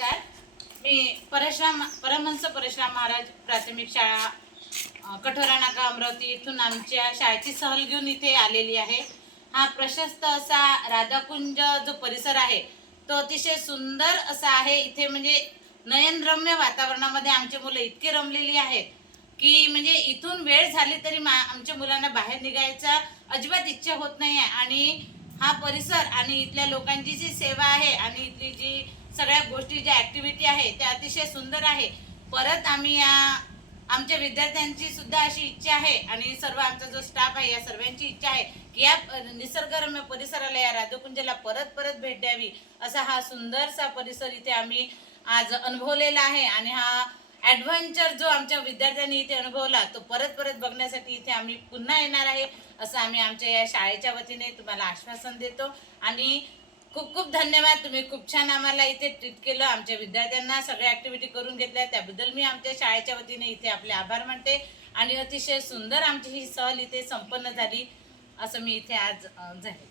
नमस्कार. मी परमहंस परशुराम महाराज प्राथमिक शाळा कठोरा नाका अमरावती इथून आमच्या शाळेची सहल घेऊन इथे आलेली आहे. हा प्रशस्त असा राधाकुंज जो परिसर आहे तो अतिशय सुंदर असा आहे. इथे म्हणजे नयनरम्य वातावरणामध्ये आमची मुलं इतकी रमलेली आहेत की म्हणजे इथून वेळ झाली तरी आमच्या मुलांना बाहेर निघायचा अजिबात इच्छा होत नाही आहे. आणि हा परिसर आणि इथल्या लोकांची जी सेवा आहे आणि इथली जी सगळ्या गोष्टी ज्या ॲक्टिव्हिटी आहे त्या अतिशय सुंदर आहे. परत आम्ही या आमच्या विद्यार्थ्यांची सुद्धा अशी इच्छा आहे आणि सर्व आमचा जो स्टाफ आहे या सर्वांची इच्छा आहे की या निसर्गरम्य परिसराला या राधाकुंजला परत परत भेट द्यावी. असा हा सुंदरसा परिसर इथे आम्ही आज अनुभवलेला आहे आणि हा ॲडव्हेंचर जो आमच्या विद्यार्थ्यांनी इथे अनुभवला तो परत परत बघण्यासाठी इथे आम्ही पुन्हा येणार आहे असं आम्ही आमच्या या शाळेच्या वतीने तुम्हाला आश्वासन देतो. आणि खूप खूप धन्यवाद. तुम्ही खूप छान आम्हाला इथे ट्रीट केलं. आमच्या विद्यार्थ्यांना सगळ्या ॲक्टिव्हिटी करून घेतल्या त्याबद्दल मी आमच्या शाळेच्या वतीने इथे आपले आभार मानते. आणि अतिशय सुंदर आमची ही सहल इथे संपन्न झाली असं मी इथे आज जाहीर